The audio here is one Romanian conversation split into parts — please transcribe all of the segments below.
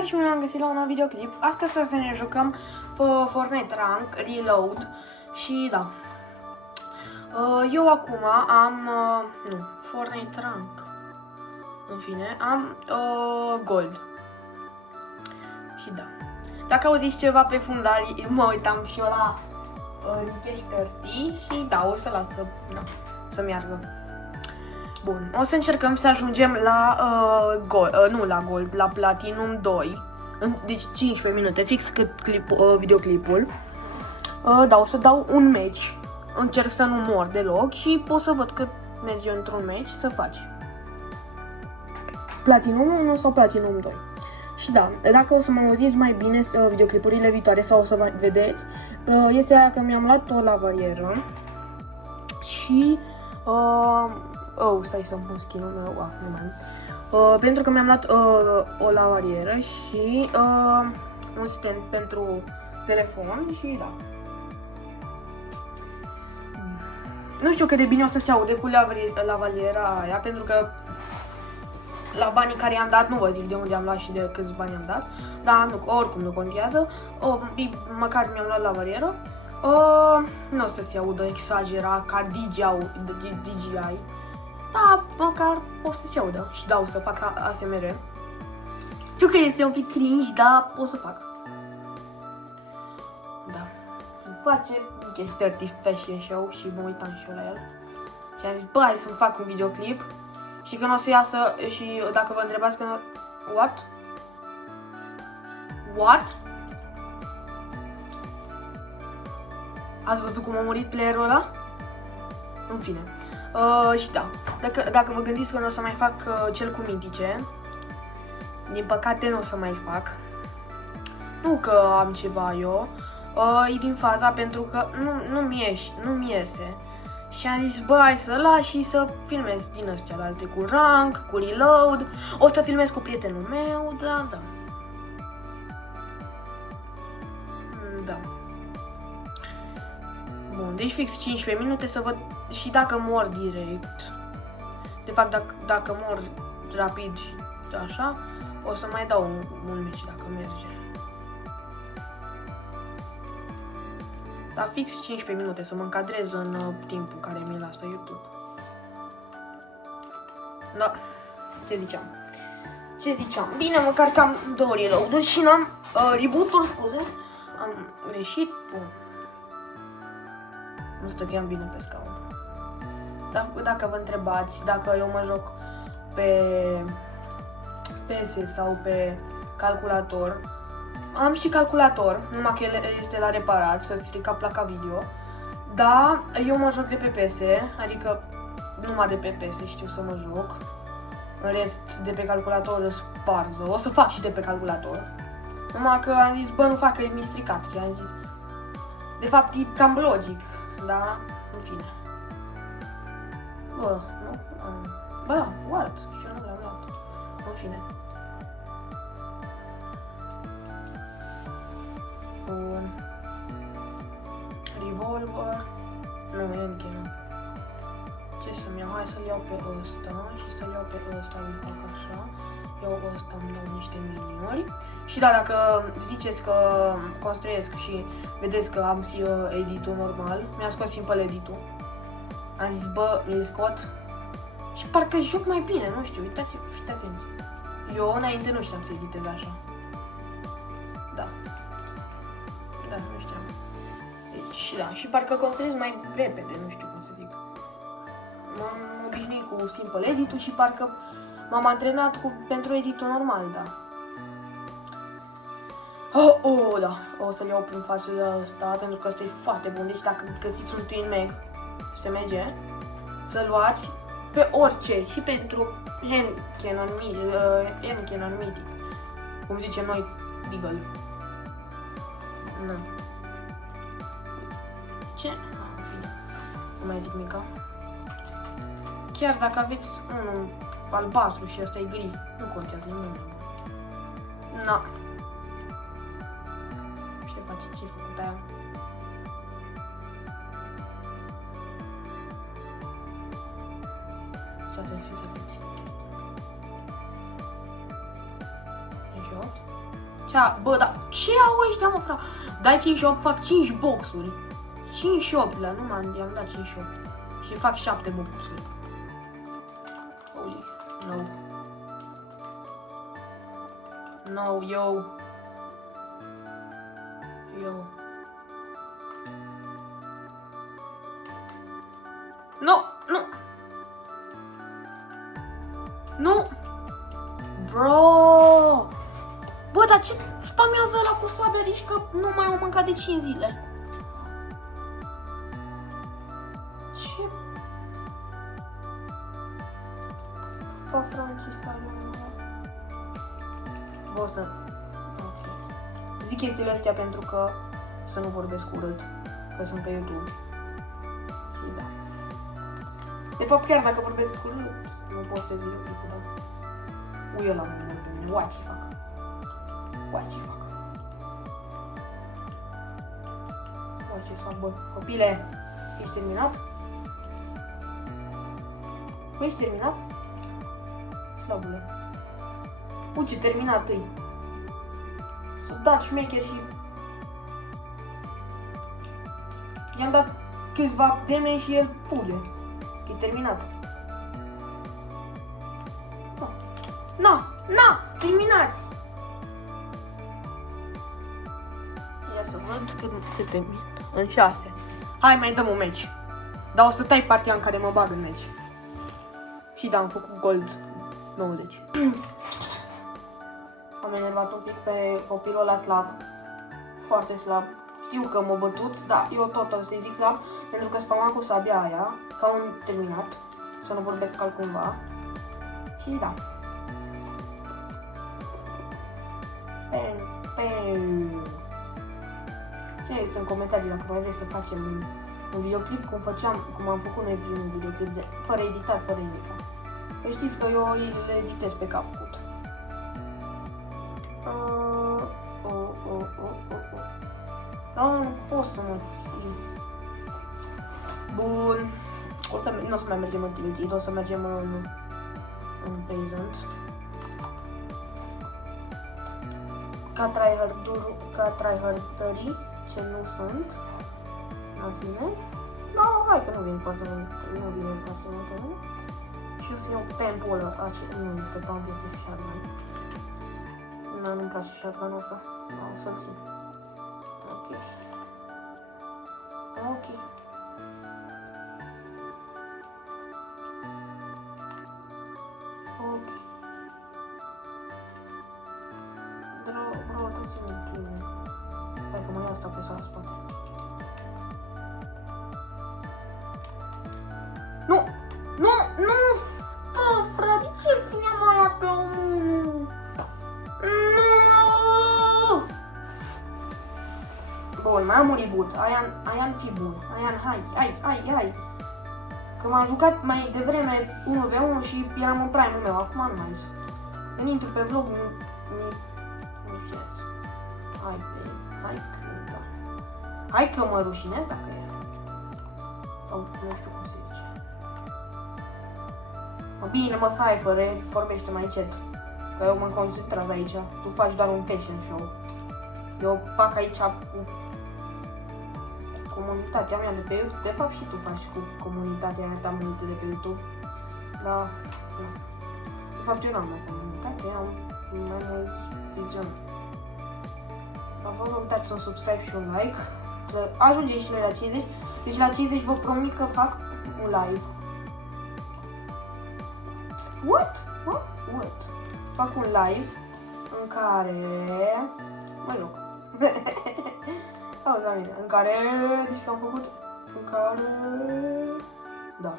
Salutare și m-am găsit la un nou videoclip. Astăzi o să ne jucăm Fortnite Rank Reload. Și da, eu acum am, Fortnite Rank. În fine, am Gold. Și da, dacă auziți ceva pe fundal, mă uitam și eu la Cash 30 și da, o să lasă să meargă. Bun, o să încercăm să ajungem la Gold, la Platinum 2. Deci 15 minute, fix cât videoclipul. Da, o să dau un match. Încerc să nu mor deloc și pot să văd cât merge într-un match să faci. Platinum 1 sau Platinum 2. Și da, dacă o să mă auziți mai bine videoclipurile viitoare sau o să vedeți, este că mi-am luat o lavarieră și stai să-mi pun skin-ul meu, nu mai am. Pentru că mi-am luat o lavarieră și un stand pentru telefon și da. Nu știu cât de bine o să se aude cu lavaliera aia, pentru că la banii care i-am dat, nu vă zic de unde am luat și de câți bani am dat, dar nu, oricum nu contează, măcar mi-am luat lavarieră. Nu o să se audă exagerat ca DJI, dar măcar o să se audă și da, o să fac ASMR. Știu că este un pic cringe, dar o să fac. Da, îmi face Cash 30 Fashion Show și mă uitam și eu la el. Și am zis, bă, hai să-mi fac un videoclip. Și când o să iasă, și dacă vă întrebați că What? Ați văzut cum a murit playerul ăla? În fine. Și da, dacă vă gândiți că nu o să mai fac cel cu mitice, din păcate nu o să mai fac. Nu că am ceva eu, e din faza pentru că nu-mi iese. Și am zis, bă, hai să las și să filmez din astea la alte cu Rank, cu Reload. O să filmez cu prietenul meu, da. Da. Bun, deci fix 15 minute să văd și dacă mor direct. De fapt, dacă mor rapid și așa, o să mai dau un match dacă merge. Dar fix 15 minute să mă încadrez în timpul care mi-l lasă YouTube. Da, ce ziceam? Bine, măcar că am două reload-uri și n-am reboot-uri, scuze. Am greșit, bun. Nu stăteam bine pe scaun. Dar dacă vă întrebați dacă eu mă joc pe PS sau pe calculator, am și calculator, numai că el este la reparat, să strica placa video. Da, eu mă joc de pe PS, adică numai de pe PS știu să mă joc. În rest, de pe calculator îs parză. O să fac și de pe calculator. Numai că am zis, bă, nu fac, că mi-e stricat. Și am zis, de fapt, e cam logic, da? În fine. Bă, nu? Bă, what? Și eu nu l-am luat. În fine. Bun. Revolver. Nu, e încheiat. Ce să-mi iau? Hai să-l iau pe ăsta și să-l iau pe ăsta, îl fac așa. Iau ăsta, îmi dau niște miniuri. Și da, dacă ziceți că construiesc și vedeți că am și editul normal, mi-a scos simple editul. Am zis, bă, mi-l scot și parcă joc mai bine, nu știu, fiți atenți. Eu înainte nu știam să editez așa. Da. Da, nu știam. Deci, da, și parcă construiesc mai repede, nu știu cum să zic. M-am obișnuit cu simple edit-ul și parcă m-am antrenat pentru editul normal, da. Da, o să-l iau prin față de ăsta, pentru că ăsta e foarte bun. Deci dacă găsiți un Twin Mag SMG, să-l luați pe orice, și pentru hand cannon mythic, cum zicem noi, Deagle. Nu. Ce? Nu mai zic mica. Chiar dacă aveți unul albastru și ăsta e gri, nu contează nimeni. Na. Ce face? Ce-i făcut aia? Fiți atenți. E jos. Bă, dar ce au ăștia, mă, frate? Dai 58, fac 5 boxuri. 58 la, nu i-am dat 58. Și fac 7 boxuri. Holy, no. No, yo. Yo. Nu, nu. Nu. Bro. Bă, dar ce spamează ăla cu saberiș că nu mai au mâncat de 5 zile? Ce? Pa Franci Bă, să... Ok. Zic chestiile astea pentru că să nu vorbesc urât, că sunt pe YouTube. Și da. De fapt, chiar dacă vorbesc urât, nu postez videoclipul, dar... Uie la mine, uai ce fac. Uai ce fac. Uai ce-ți fac, bă. Copile, ești terminat? Bă, ești terminat? Slabule. Uite, terminat îi. S-a dat șmecher și... I-am dat câțiva teme și el fuge. Că e terminat. Na, terminați! Ia să văd cât termin. În 6. Hai, mai dăm un meci. Dar o să tai partia în care mă bag în meci. Și da, am făcut gold 90. Am enervat un pic pe copilul ăla slab. Foarte slab. Știu că m-a bătut, dar eu tot o să-i zic slab, pentru că spama cu sabia aia, ca un terminat. Să nu vorbesc altcumva. Și da. Țineți în comentarii dacă mai vreți să facem un videoclip cum am făcut noi primul videoclip, fără editat, fără nimic. Păi știți că eu le editez pe CapCut. Nu pot să mă țin. Bun. Nu o să mai mergem în Tilted, o să mergem în Peasant. Ca tryhardării, ce nu sunt. În fine. Da, hai că nu vine foarte mult. Nu vine foarte mult. Și o să iau pamp-ul ăla. Nu este pamp, este shotgun. Nu-mi place shotgun-ul ăsta. O să-l țin. Ok. Ok. Ok. Bro, dați-mi un kill. Hai că mă ia asta pe spate. Nu! Bă, frate, ce țineam aia pe omul? Nu! Bun, mai am un reboot. Aian fi bun. Aian, hai. Că m-am jucat mai devreme 1v1 și eram în prime-ul meu. Acum nu mai sunt. Când intru pe vlog, nu fiez. Hai că mă rușinez dacă e. Sau nu știu cum se zice. Bine, mă, Cypher, vorbește mai încet. Că eu mă concentrez aici. Tu faci doar un fashion show. Eu fac aici cu comunitatea mea de pe YouTube. De fapt și tu faci cu comunitatea aia ta multe de pe YouTube. Da. De fapt eu n-am o comunitate, am mai mult viziuni. Vă rog, uitați un subscribe și un like. Să ajungeți și noi la 50. Deci la 50 vă promit că fac un live. What? Fac un live în care... Mă joc. Auzi la mine. În care... Deci că am făcut... În care... Da.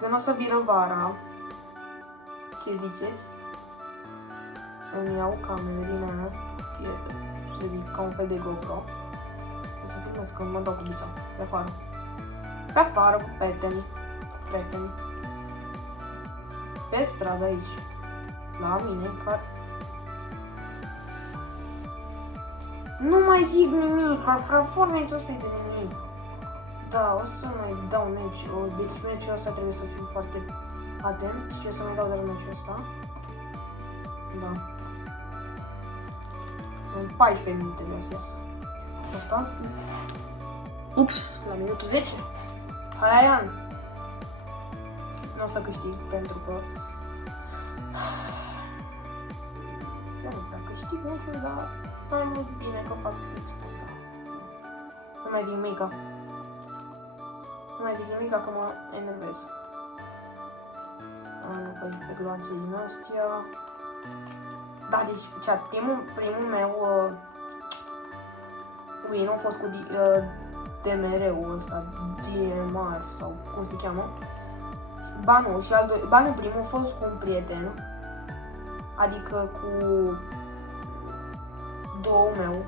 Când o să vină vara... Ce ziceți? Îmi iau camerina aia. Să zic, ca un fel de GoPro. O să filmez când mă dau cu bița. Pe afară. Pe afară cu prieteni. Pe stradă aici. La mine, care... Nu mai zic nimic, Fortnite ăsta e de nimic. Da, o să mai dau meci. Deci meciul ăsta trebuie să fiu foarte atent și o să mai dau doar meciul ăsta. Da. în 14 minute vrea să iasă. Asta? Ups, la minutul 10. Hai, Ian! Nu o să câștig, pentru că... Eu nu prea câștig, nu știu, dar mai mult bine că fac export. Nu mai zic nimica. Nu mai zic nimica că mă enervez. Nu, că e pe gloanțe din astea. Da, deci chat, primul meu win a fost cu DMR-ul ăsta, DMR sau cum se cheamă. Banul și banul primul a fost cu un prieten, adică cu două meu.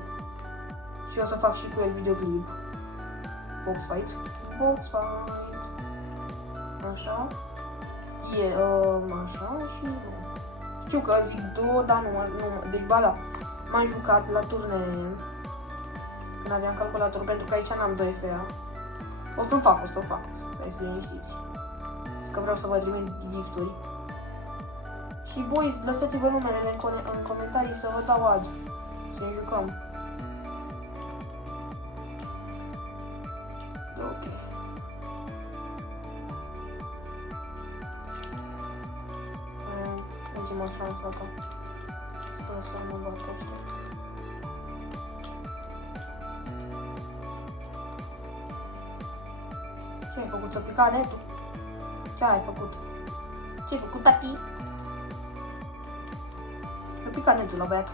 Și o să fac și cu el videoclip. Box fight. Așa. Așa și... Știu că zic două, dar nu. Deci, ba da, m-am jucat la turnee când aveam calculator, pentru că aici n-am 2 FA. O să-mi fac. Stai să liniștiți. Că vreau să vă trimit gifturi. Și, boys, lăsați-vă numerele în comentarii să vă dau azi. Să ne jucăm. Ok. Ultima șansă ta. Sper să nu bată ăștia. Ce ai făcut? Să pica netul? Ce ai făcut? Ce ai făcut, tati? Să pica netul la băiat.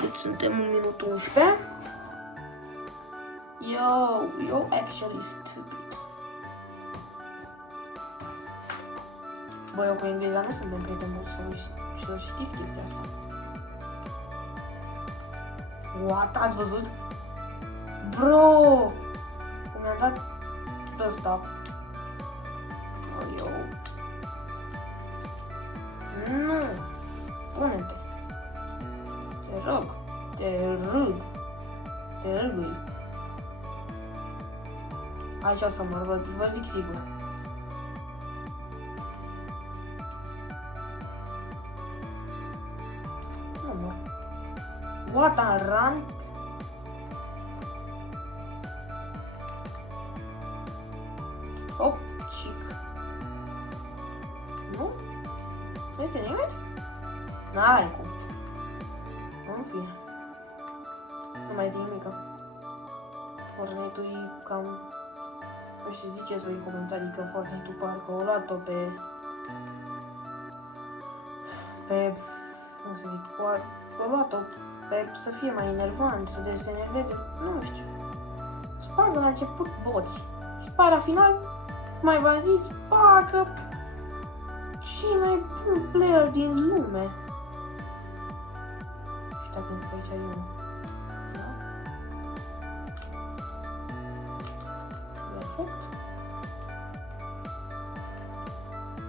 Deci suntem în minutul 11. Yo, actually stupid. Bă, eu cu engleza nu suntem prieteni mulți să știți chestia asta. What? Ați văzut? Bro! Cum mi-am dat ăsta. Yo. Nu! Pune-te! Te rog! Te râgâi! Aici o să mor, vă zic sigur. Nu mor. What a rank? Hop, chic. Nu? Nu este nimeni? N-are cum. În fine. Nu mai zic nimica. Fortnite-ul e cam... Nu știu, ziceți voi în comentarii că Fortnite-ul parcă o luat-o pe... Cum să zic, o luat-o pe să fie mai enervant, să se enerveze, nu știu. Spargă la început boți. Și pe la final, mai v-am zis, parcă cel mai bun player din lume. Și atent că aici e unul. Da? Perfect.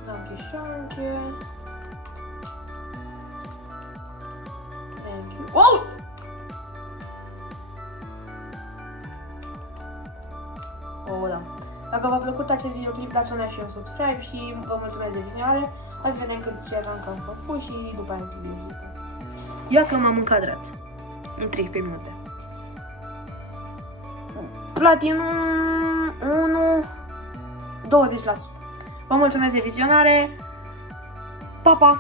Danke. Thank you. Oh! Oh, da. Dacă v-a plăcut acest videoclip, dați un like și un subscribe și vă mulțumesc de vizionare. Azi vedem ce am făcut și după aia videoclip. Ia că m-am încadrat în 13 minute. Platinum 1 20%. Vă mulțumesc de vizionare. Pa, pa!